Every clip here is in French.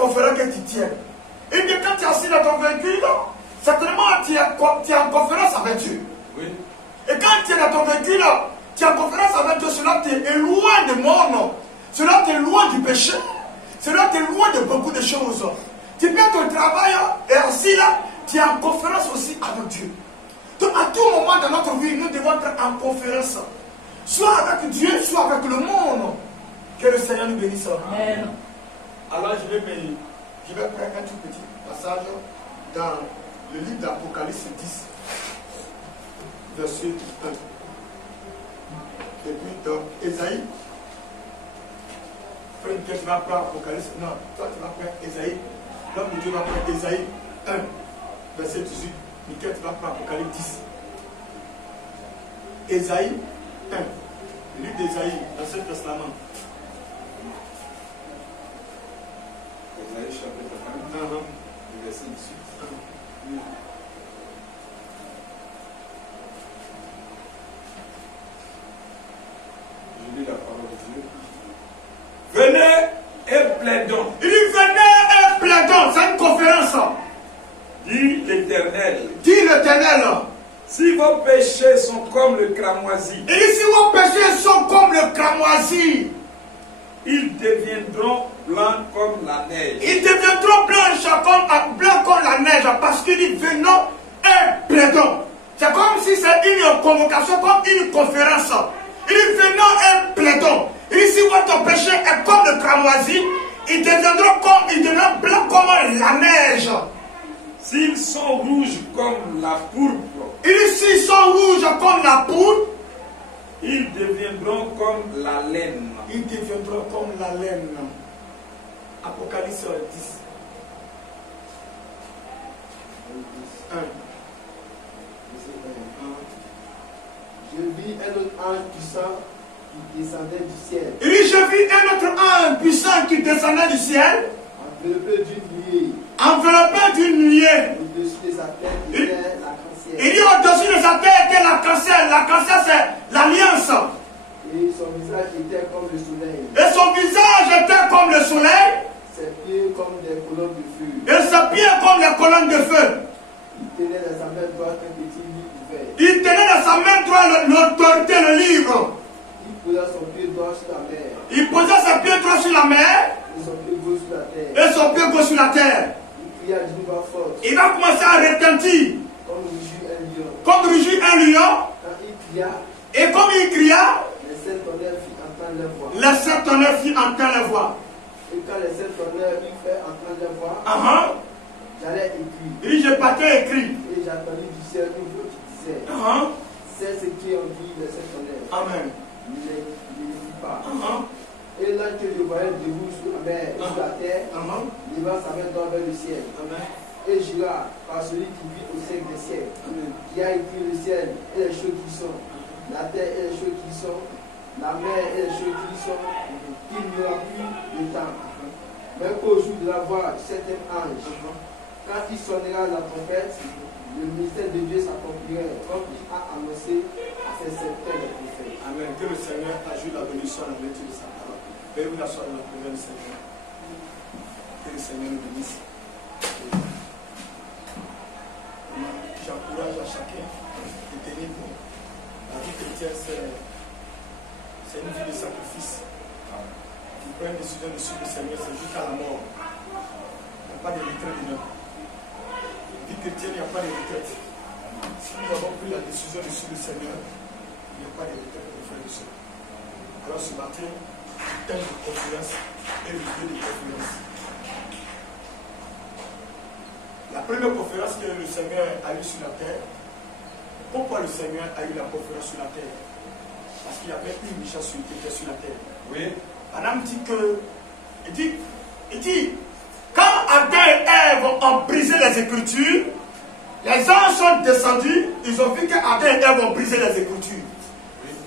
conférence que tu tiens. Et que quand tu es assis dans ton véhicule, certainement tu es en conférence avec Dieu. Oui. Et quand tu es dans ton véhicule, tu es en conférence avec Dieu, cela t'est loin de mon nom. Cela t'est loin du péché. Cela t'est loin de beaucoup de choses. Tu peux être au travail et assis là, tu es en conférence aussi avec Dieu. Donc à tout moment dans notre vie, nous devons être en conférence. Soit avec Dieu, soit avec le monde. Que le Seigneur nous bénisse. Amen. Alors je vais prendre un tout petit passage dans le livre d'Apocalypse 10, verset 1. Et puis dans Ésaïe, frère Michael, tu vas prendre Apocalypse. Non, toi tu vas prendre Ésaïe. L'homme de Dieu va prendre Ésaïe 1, verset 18. Michael, tu vas prendre Apocalypse 10. Ésaïe 1. Le livre d'Ésaïe, l'Ancien Testament. Ésaïe chapitre 1, verset 18. Je lis la parole de Dieu. Venez et plaidons. Il dit venez et plaidons, c'est une conférence. Dit l'Éternel. Dit l'Éternel. Si vos péchés sont comme le cramoisi. Il dit si vos péchés sont comme le cramoisi. Ils deviendront blancs comme la neige. Ils deviendront blancs comme la neige parce qu'il dit venons et plaidons. C'est comme si c'est une convocation, comme une conférence. Il dit venons et plaidons. Il dit si votre péché est comme le cramoisi, ils deviendront blancs comme la neige. S'ils sont rouges comme la pourpre. Il dit s'ils sont rouges comme la pourpre, ils deviendront comme la laine. Ils deviendront comme la laine. Apocalypse 10. 1. Je vis un autre ange puissant qui descendait du ciel. Il dit, je vis un autre ange puissant qui descendait du ciel. Enveloppé d'une nuée. Enveloppé d'une nuée. Au-dessus de sa tête était l'arc-en-ciel. Il dit au-dessus de sa tête était l'arc-en-ciel. L'arc-en-ciel c'est l'alliance. Et son visage était comme le soleil. Et son visage était comme le soleil. Ses pieds comme des colonnes de feu. Et ses pieds comme des colonnes de feu. Il tenait dans sa main droite un petit livre ouvert. Il tenait dans sa main droite l'autorité, le livre. Il posait son pied droit sur la mer. Il posait ses pieds droits sur la mer. Et son pied gauche sur la terre. Et son pied gauche sur la terre. Il cria d'une voix forte. Il va commencer à retentir. Comme rugit un lion. Comme rugit un lion. Quand il cria. Et comme il cria. Les sept tonnerres firent entendre leur voix. Les sept tonnerres firent entendre leur voix. Et quand les sept tonnerres eurent fait entendre leur voix, j'allais écrire. Il dit, je partais écrit. Et j'entendis du ciel une voix qui disait, c'est ce qui ont dit les sept tonnerres. Amen. Ne les dis pas. Et là que je voyais debout sur la mer et sur la terre, levant sa main droite vers le ciel. Et jura par celui qui vit au siècle des siècles, qui a écrit le ciel et les choses qui sont, la terre et les choses qui sont, la mer et les choses qui sont, qu'il n'y aura plus de temps. Mais qu'au jour de la voix du septième ange, quand il sonnera la trompette, le mystère de Dieu s'accomplirait comme il a annoncé à ses serviteurs les prophètes. Amen. Que le Seigneur ajoute la bénédiction à la lecture de sa parole. Veuillez vous asseoir dans la prière du Seigneur. Que le Seigneur nous bénisse. J'encourage à chacun de tenir bon. La vie chrétienne, c'est une vie de sacrifice. Tu prends une décision de suivre le Seigneur, c'est jusqu'à la mort. Il n'y a pas de retraite dedans. La vie chrétienne, il n'y a pas de retraite. Si nous avons pris la décision de suivre le Seigneur, il n'y a pas de retraite de frères et sœurs. Alors ce matin, le thème de conférence et le lieu de conférence. La première conférence que le Seigneur a eue sur la terre, pourquoi le Seigneur a eu la conférence sur la terre? Parce qu'il y avait une richesse qui était sur la terre. Oui. Madame dit que, il dit, quand Adam et Ève ont brisé les Écritures, les anges sont descendus, ils ont vu qu'Adam et Ève ont brisé les Écritures.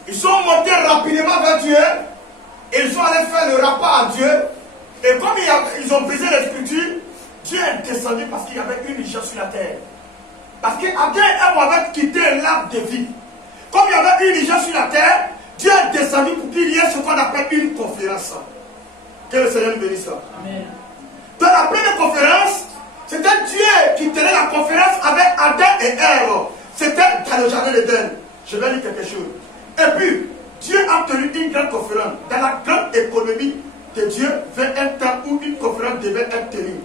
Ils sont montés rapidement vers Dieu, et ils sont allés faire le rapport à Dieu, et comme ils ont brisé les Écritures, Dieu est descendu parce qu'il y avait une richesse sur la terre. Parce qu'Adam et Ève avaient quitté l'arbre de vie. Comme il y avait une richesse sur la terre, Dieu est descendu pour qu'il y ait ce qu'on appelle une conférence. Que le Seigneur nous bénisse. Amen. Dans la première conférence, c'était Dieu qui tenait la conférence avec Adam et Ève. C'était dans le jardin d'Éden. Je vais lire quelque chose. Et puis, Dieu a tenu une grande conférence. Dans la grande économie de Dieu, vint un temps où une conférence devait être tenue.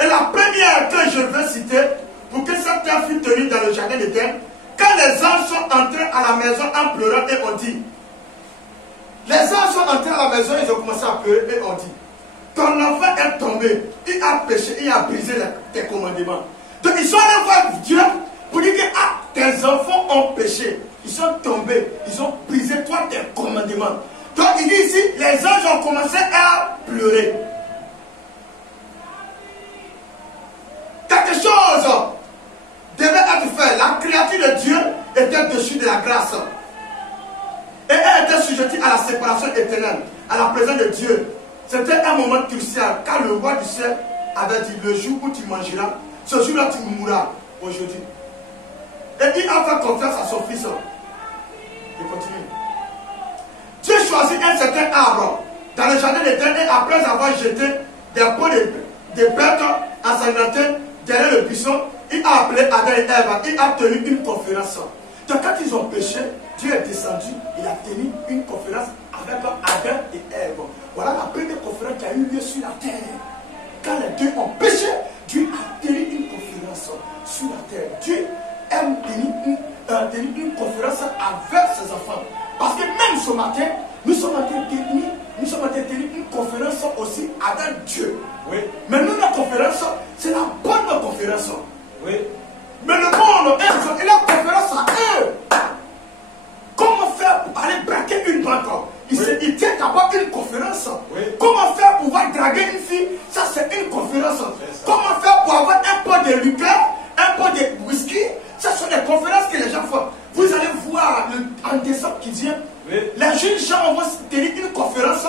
Et la première que je veux citer, pour que cette temps fût tenue dans le jardin d'Éden, quand les anges sont entrés à la maison en pleurant et ont dit, les anges sont entrés à la maison, ils ont commencé à pleurer et ont dit, ton enfant est tombé, il a péché, il a brisé tes commandements. Donc ils sont allés voir Dieu pour dire que tes enfants ont péché, ils sont tombés, ils ont brisé toi tes commandements. Donc il dit ici, les anges ont commencé à pleurer. Quelque chose devait être fait. La créature de Dieu était dessus de la grâce. Et elle était sujettée à la séparation éternelle, à la présence de Dieu. C'était un moment crucial, car le roi du ciel avait dit, le jour où tu mangeras, ce jour-là tu mourras aujourd'hui. Et il a fait confiance à son fils. Il continue. Dieu choisit un certain arbre dans le jardin d'Éden et après avoir jeté des peaux de bêtes ensanglantées derrière le buisson, il a appelé Adam et Ève, il a tenu une conférence. Donc quand ils ont péché, Dieu est descendu, il a tenu une conférence avec Adam et Ève. Voilà la première conférence qui a eu lieu sur la terre. Quand les deux ont péché, Dieu a tenu une conférence sur la terre. Dieu aime tenir une conférence avec ses enfants. Parce que même ce matin, nous sommes en train de tenir une conférence aussi avec Dieu. Oui. Mais nous, la conférence, c'est la bonne conférence. Oui. Mais le monde, il a conférence à eux. Comment faire pour aller braquer une banque? Il tient d'abord une conférence. Oui. Comment faire pour pouvoir draguer une fille? Ça, c'est une conférence. Comment faire pour avoir un pot de liqueur, un pot de whisky? Ça, sont des conférences que les gens font. Vous allez voir en décembre qui vient, oui, les jeunes gens vont tenir une conférence.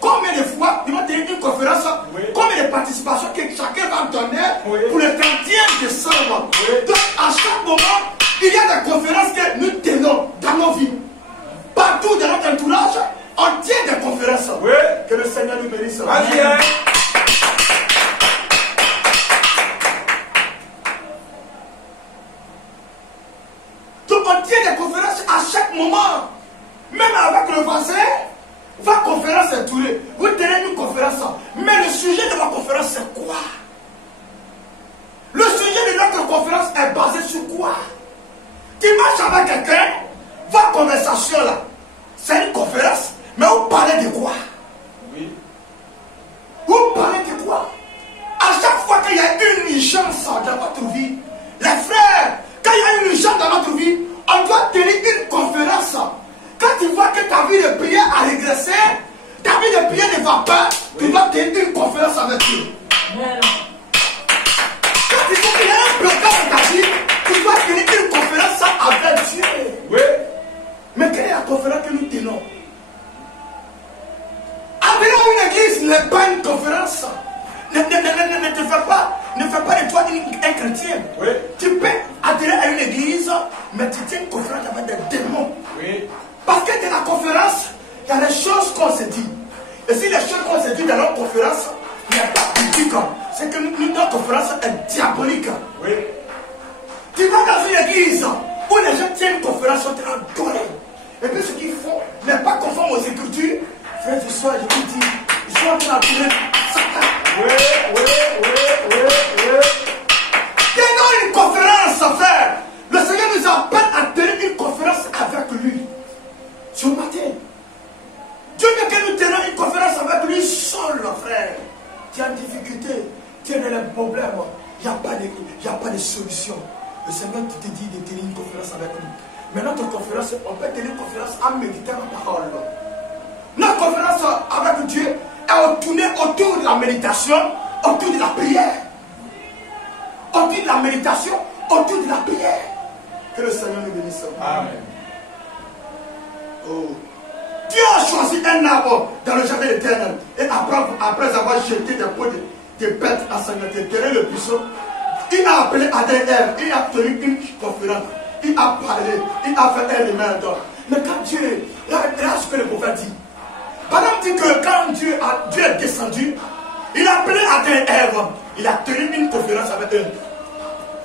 Combien de fois ils vont tenir une conférence? Oui. Combien de participations que chacun va donner, oui, pour le 31 décembre? Oui. Donc, à chaque moment, il y a des conférences que nous tenons dans nos vies. Partout dans notre entourage, on tient des conférences. Oui. Que le Seigneur nous bénisse. Amen. Donc, on tient des conférences à chaque moment. Même avec le voisin, votre conférence est tournée. Vous tenez une conférence. Mais le sujet de votre conférence, c'est quoi? Le sujet de notre conférence est basé sur quoi? Tu marches avec quelqu'un, votre conversation là, c'est une conférence, mais vous parlez de quoi? Oui. Vous parlez de quoi? À chaque fois qu'il y a une urgence dans votre vie, les frères, quand il y a une urgence dans notre vie, on doit tenir une conférence. Quand tu vois que ta vie de prière a régressé, ta vie de prière ne va pas, tu dois tenir une conférence avec Dieu. Quand tu vois qu'il y a un blocage dans ta vie, tu dois tenir une conférence avec Dieu. Oui. Mais quelle est la conférence que nous tenons? Adhérer à une église n'est pas une conférence. Ne fais pas de toi un chrétien. Oui. Tu peux adhérer à une église, mais tu tiens une conférence avec des démons. Oui. Parce que dans la conférence, il y a des choses qu'on se dit. Et si les choses qu'on se dit dans notre conférence n'est pas biblique, c'est que notre conférence est diabolique. Oui. Tu vas dans une église où les gens tiennent une conférence, sont adorés. Et puis ce qu'ils font n'est pas conforme aux Écritures. Frère du soir, je vous dis, ils sont en train d'adorer Satan. Oui. Tenons une conférence, frère. Le Seigneur nous appelle à tenir une conférence avec lui. Ce matin, Dieu veut que nous tenions une conférence avec lui seul, frère. Tu as une difficulté, tu as des problèmes, il n'y a pas de solution. Le Seigneur te dit de tenir une conférence avec lui. Mais notre conférence, on peut tenir une conférence en méditant la parole. Notre conférence avec Dieu est tournée autour de la méditation, autour de la prière. Autour de la méditation, autour de la prière. Que le Seigneur nous bénisse. Amen. Oh. Dieu a choisi un arbre dans le jardin éternel. Et après avoir jeté des peaux de bêtes ensanglantées derrière le buisson, il a appelé Adam et Ève. Il a tenu une conférence. Il a parlé. Il a fait un remède. Mais quand Dieu, là ce que le prophète dit. Par exemple, dit que quand Dieu est descendu, Il a appelé Adam et Ève. Il a tenu une conférence avec eux.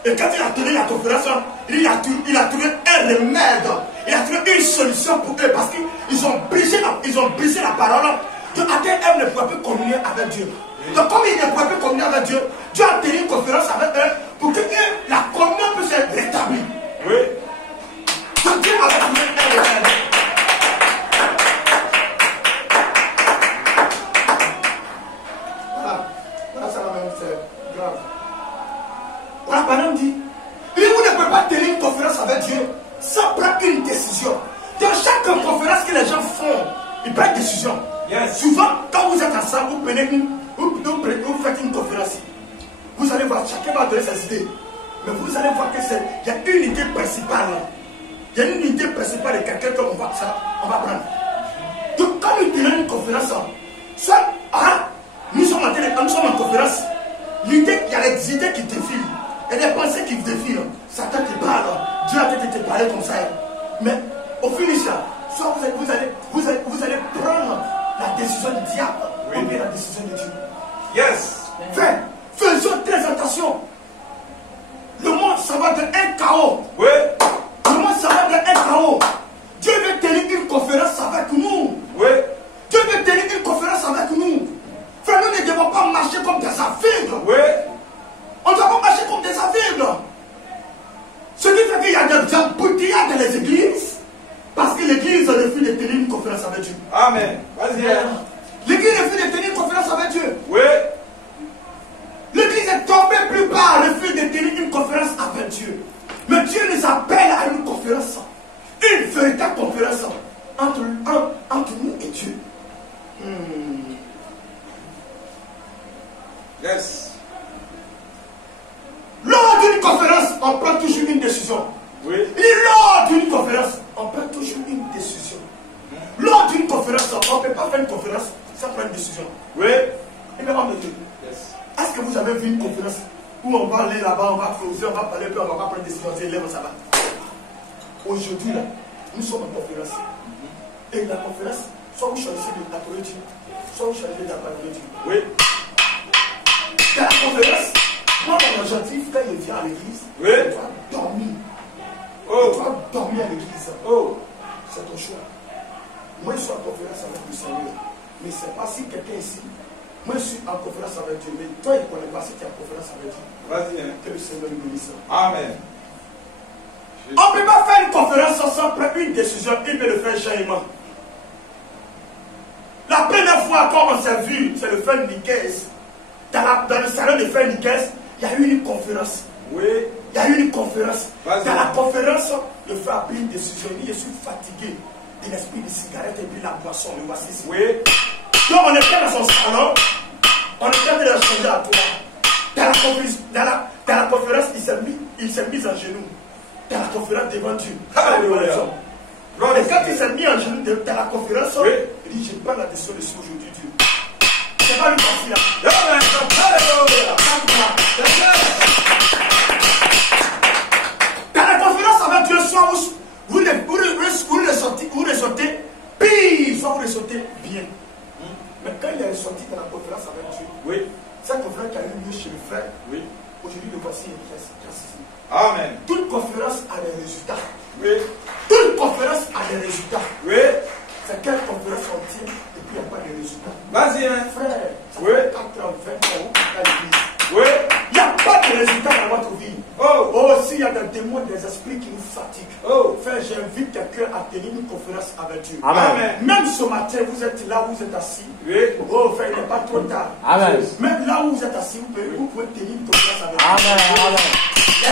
Et quand il a tenu la conférence, il a trouvé un remède. Il a trouvé une solution pour eux parce qu'ils ont brisé la parole. Que Adam et Ève ne pouvaient plus communier avec Dieu. Donc comme ils ne pouvaient plus communier avec Dieu, Dieu a tenu une conférence avec eux pour que la communion puisse être rétablie. Oui. Donc Dieu avait trouvé un remède. Voilà, ça va même, c'est grave. Voilà, madame dit, vous ne pouvez pas tenir une conférence avec Dieu sans prendre une décision. Dans chaque conférence que les gens font, ils prennent une décision. Yes. Souvent, quand vous êtes ensemble, vous faites une conférence. Vous allez voir, chacun va donner ses idées. Mais vous allez voir qu'il y a une idée principale. Il y a une idée principale de quelqu'un qu'on va prendre. Donc, quand nous tenons une conférence, nous sommes en conférence. Il y a des idées qui défilent. Il y a des pensées qui défilent. Satan te parle. Dieu a peut-être te parler comme ça. Mais au finish, soit vous allez prendre la décision du diable ou bien la décision de Dieu. Yes. Faisons très attention. Le monde, ça va dans un chaos. Oui. Le monde, ça va dans un chaos. Dieu veut tenir une conférence avec nous. Oui. Dieu veut tenir une conférence avec nous. Frère, nous ne devons pas marcher comme des aveugles. Oui. On ne doit pas marcher comme des aveugles. Ce qui fait qu'il y a des embouteillages dans les églises. Parce que l'église refuse de tenir une conférence avec Dieu. Amen. Vas-y. L'église refuse de tenir une conférence avec Dieu. Oui. L'église est tombée plus bas, refuse de tenir une conférence avec Dieu. Mais Dieu nous appelle à une conférence. Une véritable conférence entre nous et Dieu. Yes. Lors d'une conférence, on prend toujours une décision. Oui. Et lors d'une conférence, on prend toujours une décision. Lors d'une conférence, on ne peut pas faire une conférence sans prendre une décision. Oui. Et bien, on me dit, est-ce que vous avez vu une conférence où on va aller là-bas, on va closer, on va parler, puis on va pas prendre une décision, on lève, ça va. Aujourd'hui, là, nous sommes en conférence. Et la conférence, soit vous choisissez d'adorer Dieu, soit vous choisissez d'abandonner Dieu. Oui. Dans la conférence, moi, mon objectif, quand il vient à l'église, oui. il doit dormir. Oh. Il doit dormir à l'église. Oh. C'est ton choix. Moi, je suis en conférence avec le Seigneur. Mais ce n'est pas si quelqu'un ici. Moi, je suis en conférence avec Dieu. Mais toi, il ne connaît pas si tu es en conférence avec Dieu. Vas-y. Que le Seigneur nous bénisse. Amen. On ne peut pas faire une conférence sans prendre une décision. Il peut le faire changement. La première fois qu'on s'est vu, c'est le frère Nicaise. Dans le salon de frère Nicaise, il y a eu une conférence. Oui. Il y a eu une conférence. Dans la conférence, le frère a pris une décision. Il dit, je suis fatigué de l'esprit de cigarette et puis la boisson. Le voici ici. Oui. Donc on était dans son salon. On était de la changer à toi. Dans la conférence, il s'est mis en genoux. Dans la conférence devant Dieu. Alléluia. Et quand il s'est mis en genoux dans la conférence, oui. Il dit, je prends la décision de ce aujourd'hui, Dieu. C'est pas lui parti là. Alléluia. Dans la conférence avec Dieu, soit vous le sortez pire, soit vous le sortez bien. Mais quand il est sorti dans la conférence avec Dieu, oui. cette conférence qui a eu lieu chez le frère, oui. Aujourd'hui, le voici est ici. Amen. Toute conférence a des résultats. Oui. Toute conférence a des résultats. Oui. C'est quelle conférence on tient et puis il n'y a pas de résultats. Vas-y, hein. Frère, ça oui. fait 4 ans, 20 ans, à l'église. Oui. Il n'y a pas de résultats dans votre vie. Oh. Oh, s'il y a des démons, des esprits qui nous fatiguent. Oh. Frère, j'invite quelqu'un à tenir une conférence avec Dieu. Amen. Même ce matin, vous êtes là, vous êtes assis. Oui. Oh, frère, il n'est pas trop tard. Amen. Même là où vous êtes assis, vous pouvez tenir une conférence avec Dieu. Amen. Amen.